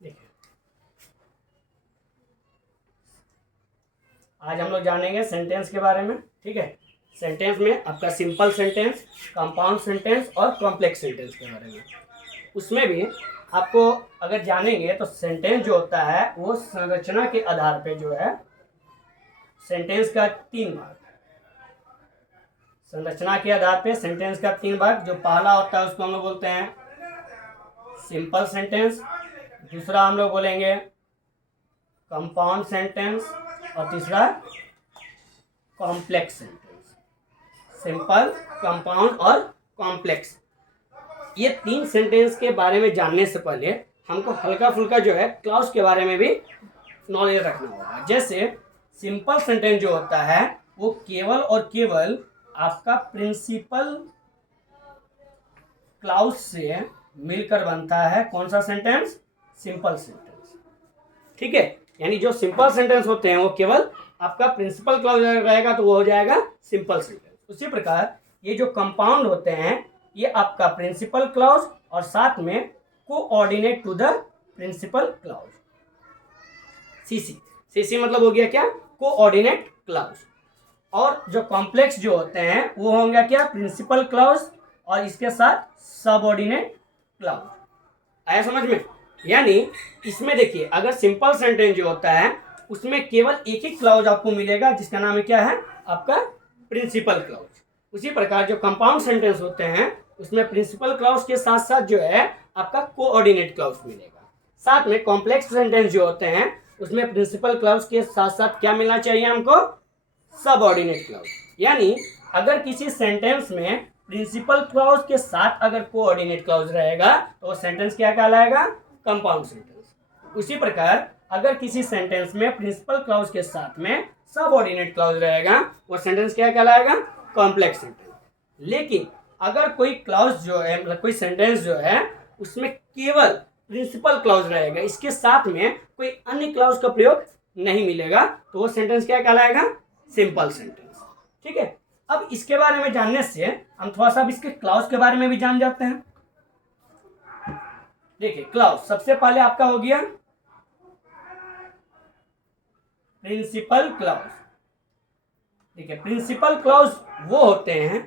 देखिए आज हम लोग जानेंगे सेंटेंस के बारे में। ठीक है, सेंटेंस में आपका सिंपल सेंटेंस, कंपाउंड सेंटेंस और कॉम्प्लेक्स सेंटेंस के बारे में। उसमें भी आपको अगर जानेंगे तो सेंटेंस जो होता है वो संरचना के आधार पे जो है सेंटेंस का 3 भाग, संरचना के आधार पे सेंटेंस का 3 भाग। जो पहला होता है उसको हम लोग बोलते हैं सिंपल सेंटेंस, दूसरा हम लोग बोलेंगे कंपाउंड सेंटेंस और तीसरा कॉम्प्लेक्स सेंटेंस। सिंपल, कंपाउंड और कॉम्प्लेक्स, ये 3 सेंटेंस के बारे में जानने से पहले हमको हल्का फुल्का जो है क्लाउज के बारे में भी नॉलेज रखना होगा। जैसे सिंपल सेंटेंस जो होता है वो केवल और केवल आपका प्रिंसिपल क्लाउज से मिलकर बनता है। कौन सा सेंटेंस? Simple sentence. ठीक है, यानी जो सिंपल सेंटेंस होते हैं वो केवल आपका प्रिंसिपल क्लाउज रहेगा तो वो हो जाएगा सिंपल सेंटेंस। उसी प्रकार ये जो कंपाउंड होते हैं ये आपका प्रिंसिपल क्लाउज और साथ में coordinate to the principal clause, CC. CC मतलब हो गया क्या? Coordinate clause. और जो कॉम्प्लेक्स जो होते हैं वो होंगे क्या? प्रिंसिपल क्लाउज और इसके साथ सबऑर्डिनेट क्लाउज। आया समझ में? यानी इसमें देखिए, अगर सिंपल सेंटेंस जो होता है उसमें केवल एक ही क्लाउज आपको मिलेगा जिसका नाम है क्या है? आपका प्रिंसिपल क्लाउज। उसी प्रकार जो कंपाउंड सेंटेंस होते हैं उसमें प्रिंसिपल क्लाउज के साथ साथ जो है आपका कोऑर्डिनेट क्लाउज मिलेगा। साथ में कॉम्प्लेक्स सेंटेंस जो होते हैं उसमें प्रिंसिपल क्लाउज के साथ साथ क्या मिलना चाहिए हमको? Subordinate clause. यानी अगर किसी सेंटेंस में प्रिंसिपल क्लाउज के साथ अगर कोऑर्डिनेट क्लाउज रहेगा तो वो सेंटेंस क्या कहलाएगा? Compound sentence. उसी प्रकार अगर किसी सेंटेंस में प्रिंसिपल क्लाउज के साथ में सबऑर्डिनेट क्लाउज रहेगा वो सेंटेंस क्या कहलाएगा? Complex sentence. लेकिन अगर कोई क्लाउज जो है, मतलब कोई सेंटेंस जो है उसमें केवल प्रिंसिपल क्लाउज रहेगा, इसके साथ में कोई अन्य क्लाउज का प्रयोग नहीं मिलेगा, तो वो सेंटेंस क्या कहलाएगा? Simple sentence. ठीक है, अब इसके बारे में जानने से हम थोड़ा सा इसके क्लाउज के बारे में भी जान जाते हैं। देखिए क्लाउज सबसे पहले आपका हो गया प्रिंसिपल क्लाउज। ठीक है, प्रिंसिपल क्लाउज वो होते हैं,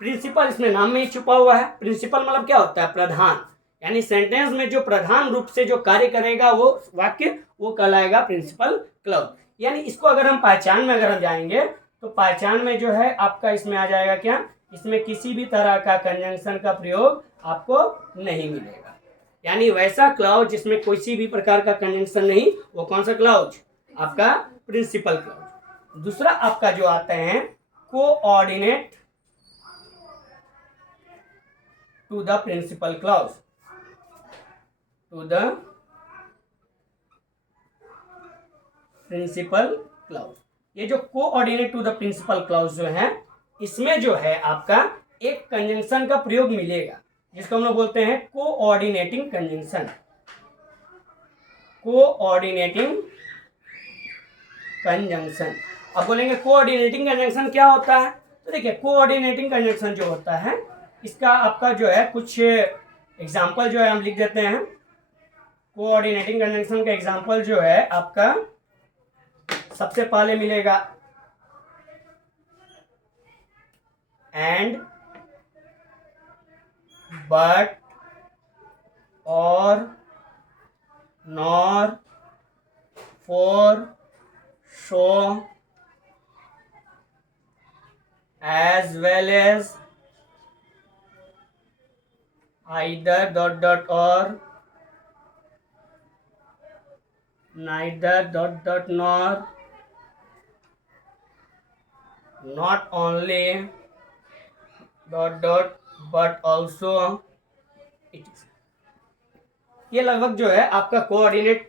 प्रिंसिपल इसमें नाम में ही छुपा हुआ है। प्रिंसिपल मतलब क्या होता है? प्रधान। यानी सेंटेंस में जो प्रधान रूप से जो कार्य करेगा वो वाक्य वो कहलाएगा प्रिंसिपल क्लाउज। यानी इसको अगर हम पहचान में अगर हम जाएंगे तो पहचान में जो है आपका इसमें आ जाएगा क्या? इसमें किसी भी तरह का कंजंक्शन का प्रयोग आपको नहीं मिलेगा। यानी वैसा क्लाउज जिसमें किसी भी प्रकार का कंजंक्शन नहीं, वो कौन सा क्लाउज? आपका प्रिंसिपल क्लाउज। दूसरा आपका जो आता है coordinate to the principal clause, to the principal clause. ये जो coordinate to the principal clause जो है इसमें जो है आपका एक कंजंक्शन का प्रयोग मिलेगा जिसको हम लोग बोलते हैं कोऑर्डिनेटिंग कंजंक्शन। Coordinating conjunction. अब बोलेंगे कोऑर्डिनेटिंग कंजंक्शन क्या होता है? तो देखिए कोऑर्डिनेटिंग कंजंक्शन जो होता है इसका आपका जो है कुछ एग्जाम्पल जो है हम लिख देते हैं। कोऑर्डिनेटिंग कंजंक्शन का एग्जाम्पल जो है आपका सबसे पहले मिलेगा and, but, or, nor, for, so, as well as, either dot dot or, neither dot dot nor, not only dot dot but also it is। ये लगभग जो है आपका कोऑर्डिनेट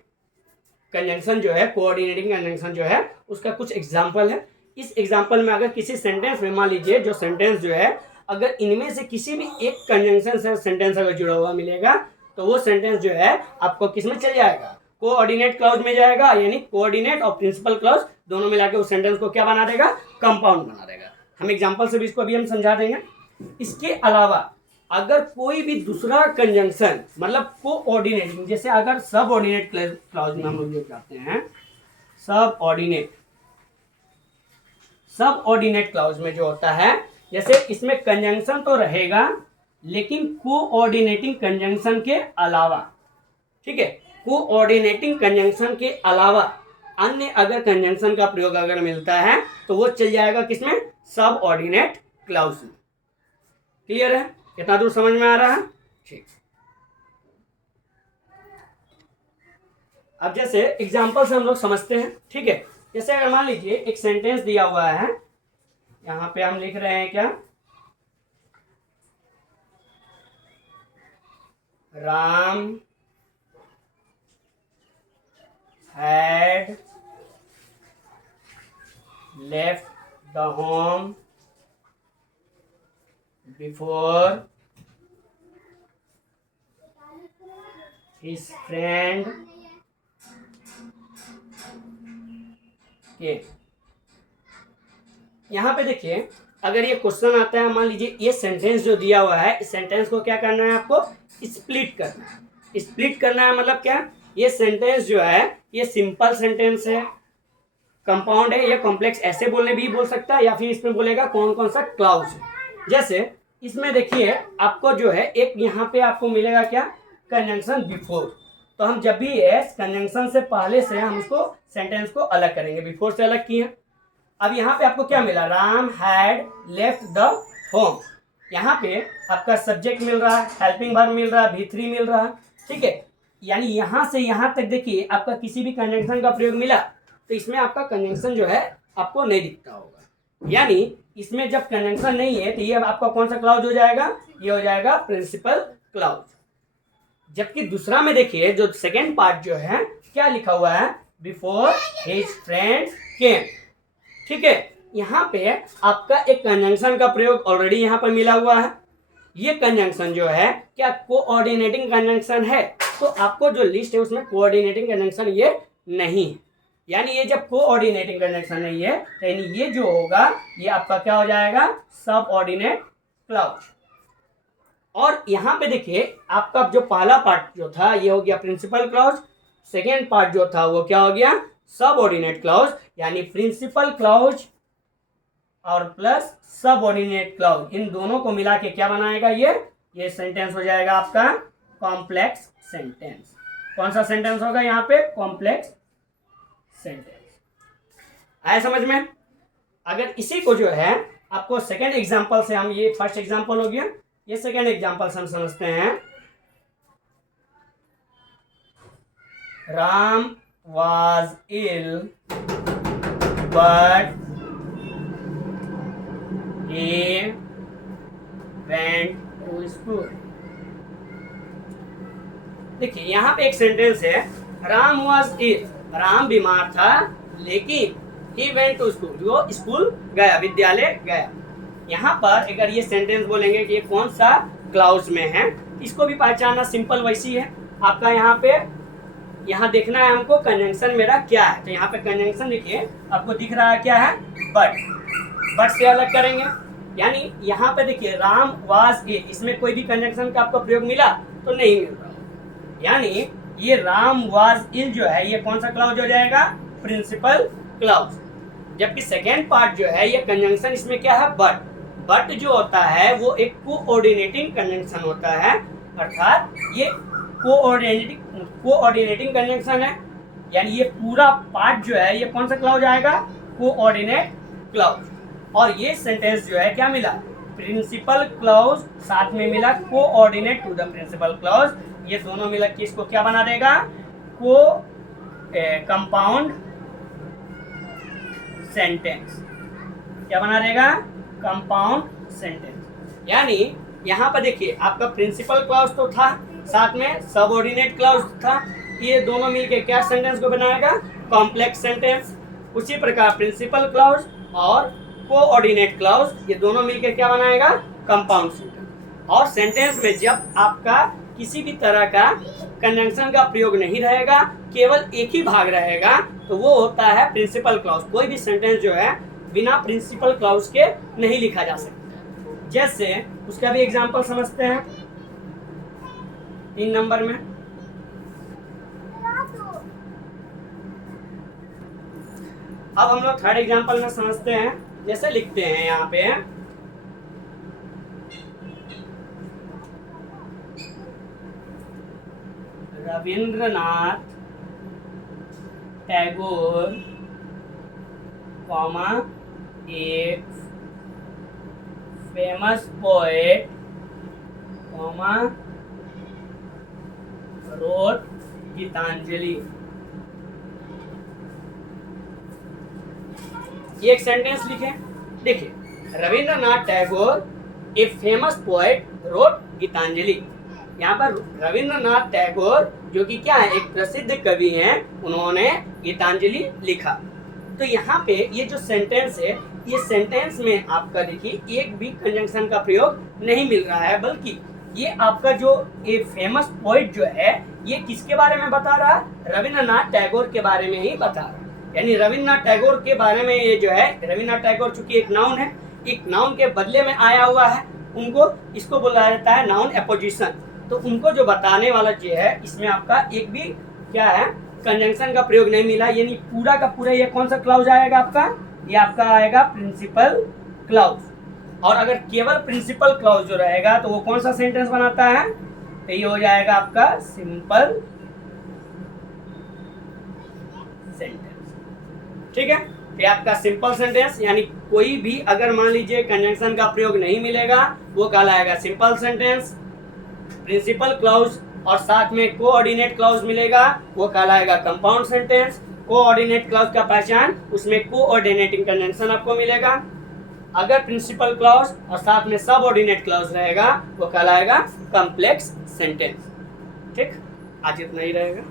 कंजंक्शन जो है, कोऑर्डिनेटिंग कंजंक्शन जो है उसका कुछ एग्जांपल है। इस एग्जांपल में अगर किसी सेंटेंस में मान लीजिए जो सेंटेंस जो है अगर इनमें से किसी भी एक कंजंक्शन से सेंटेंस अगर जुड़ा हुआ मिलेगा तो वो सेंटेंस जो है आपको किस में चल जाएगा? कोऑर्डिनेट क्लाउज में जाएगा। यानी कोऑर्डिनेट और प्रिंसिपल क्लाउज दोनों मिला के उस सेंटेंस को क्या बना देगा? कंपाउंड बना देगा। हम एग्जांपल से भी इसको अभी हम समझा देंगे। इसके अलावा अगर कोई भी दूसरा कंजंक्शन मतलब कोऑर्डिनेटिंग, जैसे अगर सब ऑर्डिनेट क्लॉज में हम लोग जो कहते हैं सब ऑर्डिनेट क्लॉज में जो होता है, जैसे इसमें कंजंक्शन तो रहेगा लेकिन कोऑर्डिनेटिंग कंजंक्शन के अलावा, ठीक है, कोऑर्डिनेटिंग कंजंक्शन के अलावा अन्य अगर कंजंक्शन का प्रयोग अगर मिलता है तो वो चल जाएगा किसमें, सब ऑर्डिनेट क्लॉज में। क्लियर है, कितना दूर समझ में आ रहा है? ठीक। अब जैसे एग्जांपल से हम लोग समझते हैं, ठीक है। जैसे अगर मान लीजिए एक सेंटेंस दिया हुआ है, यहां पे हम लिख रहे हैं क्या, Ram had left the home before his friend came। यहाँ पे देखिए, अगर ये क्वेश्चन आता है, मान लीजिए ये सेंटेंस जो दिया हुआ है, इस सेंटेंस को क्या करना है आपको, स्प्लिट करना है। स्प्लिट करना है मतलब क्या, ये सेंटेंस जो है ये सिंपल सेंटेंस है, कंपाउंड है या कॉम्प्लेक्स, ऐसे बोलने भी बोल सकता है, या फिर इसमें बोलेगा कौन कौन सा क्लाउज है। जैसे इसमें देखिए आपको जो है एक यहाँ पे आपको मिलेगा क्या, कंजंक्शन बिफोर। तो हम जब भी कंजंक्शन से पहले से हम उसको सेंटेंस को अलग करेंगे, बिफोर से अलग किए। अब यहाँ पे आपको क्या मिला, Ram had left the home. यहाँ पे आपका सब्जेक्ट मिल रहा है, हेल्पिंग वर्ब मिल रहा है, V3 मिल रहा है, ठीक है। यानी यहाँ से यहाँ तक देखिए आपका किसी भी कंजंक्शन का प्रयोग मिला तो इसमें आपका कंजंक्शन जो है आपको नहीं दिखता होगा। यानी इसमें जब कंजंक्शन नहीं है तो ये आपका कौन सा क्लाउज हो जाएगा, ये हो जाएगा प्रिंसिपल क्लाउज। जबकि दूसरा में देखिए जो सेकेंड पार्ट जो है क्या लिखा हुआ है, बिफोर हिज फ्रेंड्स केम, ठीक है। यहाँ पे आपका एक कंजंक्शन का प्रयोग ऑलरेडी यहाँ पर मिला हुआ है। ये कंजंक्शन जो है क्या कोऑर्डिनेटिंग कंजंक्शन है, तो आपको जो लिस्ट है उसमें कोऑर्डिनेटिंग कंजंक्शन ये नहीं है। यानी ये जब कोऑर्डिनेटिंग कंजंक्शन नहीं है तो यानी ये जो होगा ये आपका क्या हो जाएगा, सब ऑर्डिनेट क्लाउज। और यहाँ पे देखिए आपका जो पहला पार्ट जो था ये हो गया प्रिंसिपल क्लाउज, सेकेंड पार्ट जो था वो क्या हो गया, सब ऑर्डिनेट क्लाउज। यानी प्रिंसिपल क्लाउज और प्लस सब ऑर्डिनेट क्लाउज, इन दोनों को मिला के क्या बनाएगा, ये सेंटेंस हो जाएगा आपका कॉम्प्लेक्स सेंटेंस। कौन सा सेंटेंस होगा यहाँ पे, कॉम्प्लेक्स सेंटेंस। आया समझ में? अगर इसी को जो है आपको सेकेंड एग्जांपल से, हम ये फर्स्ट एग्जांपल हो गया, ये सेकेंड एग्जांपल से हम समझते हैं। Ram was ill but he went to school। देखिए यहाँ पे एक सेंटेंस है, राम was ill, राम बीमार था लेकिन he went to school, वो स्कूल गया, विद्यालय गया। यहाँ पर अगर ये सेंटेंस बोलेंगे कि ये कौन सा क्लाउज में है, इसको भी पहचानना सिंपल वैसी है। आपका यहाँ देखना है हमको कंजंक्शन मेरा क्या है, तो यहाँ पे कंजंक्शन देखिए आपको दिख रहा है क्या है, बट से अलग करेंगे। यानी यहाँ पे देखिए राम वाज इल, इसमें कोई भी कंजंक्शन का आपको प्रयोग मिला तो नहीं मिल रहा। यानी ये राम वाज इल जो है ये कौन सा क्लाउज हो जाएगा, प्रिंसिपल क्लाउज। जबकि सेकेंड पार्ट जो है ये कंजंक्शन, इसमें क्या है, बट जो होता है वो एक कोऑर्डिनेटिंग कंजंक्शन होता है, अर्थात ये कोऑर्डिनेटिंग कंजंक्शन है। यानी ये पूरा पार्ट जो है ये कौन सा क्लाउज आएगा, कोऑर्डिनेट क्लाउज। और ये सेंटेंस जो है क्या मिला, प्रिंसिपल क्लाउज, साथ में मिला coordinate to the principal clause. ये दोनों मिला के इसको क्या बना देगा, कंपाउंड सेंटेंस। क्या बना देगा, कंपाउंड सेंटेंस। यानी यहाँ पर देखिए आपका प्रिंसिपल क्लाउज तो था, साथ में सबऑर्डिनेट क्लाउज था, ये दोनों मिलके क्या सेंटेंस को बनाएगा, कॉम्प्लेक्स सेंटेंस। उसी प्रकार प्रिंसिपल क्लाउज और कोऑर्डिनेट क्लाउज, ये दोनों मिलके क्या बनाएगा, कंपाउंड सेंटेंस। और सेंटेंस में जब आपका किसी भी तरह का कंजंक्शन का प्रयोग नहीं रहेगा, केवल एक ही भाग रहेगा, तो वो होता है प्रिंसिपल क्लाउज। कोई भी सेंटेंस जो है बिना प्रिंसिपल क्लाउज के नहीं लिखा जा सकता। जैसे उसका भी एग्जांपल समझते हैं 3 नंबर में। अब हम लोग थर्ड एग्जांपल में समझते हैं। जैसे लिखते हैं यहाँ पे, रविंद्रनाथ टैगोर कॉमा एक famous poet comma wrote Gitanjali. ये एक सेंटेंस लिखे। देखिए, Rabindranath Tagore a famous poet wrote Gitanjali. यहाँ पर रविंद्रनाथ टैगोर जो कि क्या है, एक प्रसिद्ध कवि हैं, उन्होंने गीतांजलि लिखा। तो यहाँ पे ये जो सेंटेंस है, ये सेंटेंस में आपका देखिए एक भी कंजंक्शन का प्रयोग नहीं मिल रहा है, बल्कि ये आपका जो ए फेमस पोएट जो है, ये किसके बारे में बता रहा है, रविंद्रनाथ टैगोर के बारे में ही बता रहा है। यानी रविंद्रनाथ टैगोर के बारे में ये जो है, रविंद्रनाथ टैगोर चूंकि एक नाउन है, एक नाउन के बदले में आया हुआ है, उनको इसको बोला जाता है नाउन एपोजिशन। तो उनको जो बताने वाला जो है, इसमें आपका एक भी क्या है, कंजंक्शन का प्रयोग नहीं मिला। यानी पूरा का पूरा ये कौन सा क्लाउज आएगा आपका, ये आपका आएगा प्रिंसिपल क्लाउज। और अगर केवल प्रिंसिपल क्लाउज जो रहेगा तो वो कौन सा सेंटेंस बनाता है, तो ये हो जाएगा आपका सिंपल सेंटेंस। ठीक है, फिर आपका सिंपल सेंटेंस, यानी कोई भी अगर मान लीजिए कंजंक्शन का प्रयोग नहीं मिलेगा, वो कहलाएगा सिंपल सेंटेंस। प्रिंसिपल क्लाउज और साथ में कोऑर्डिनेट क्लाउज मिलेगा, वो कहलाएगा कंपाउंड सेंटेंस। कोऑर्डिनेट क्लाउज का पहचान, उसमें कोऑर्डिनेटिंग कंजंक्शन आपको मिलेगा। अगर प्रिंसिपल क्लाउज और साथ में सबऑर्डिनेट क्लाउज रहेगा, वो कहलाएगा कॉम्प्लेक्स सेंटेंस। ठीक, आज इतना ही रहेगा।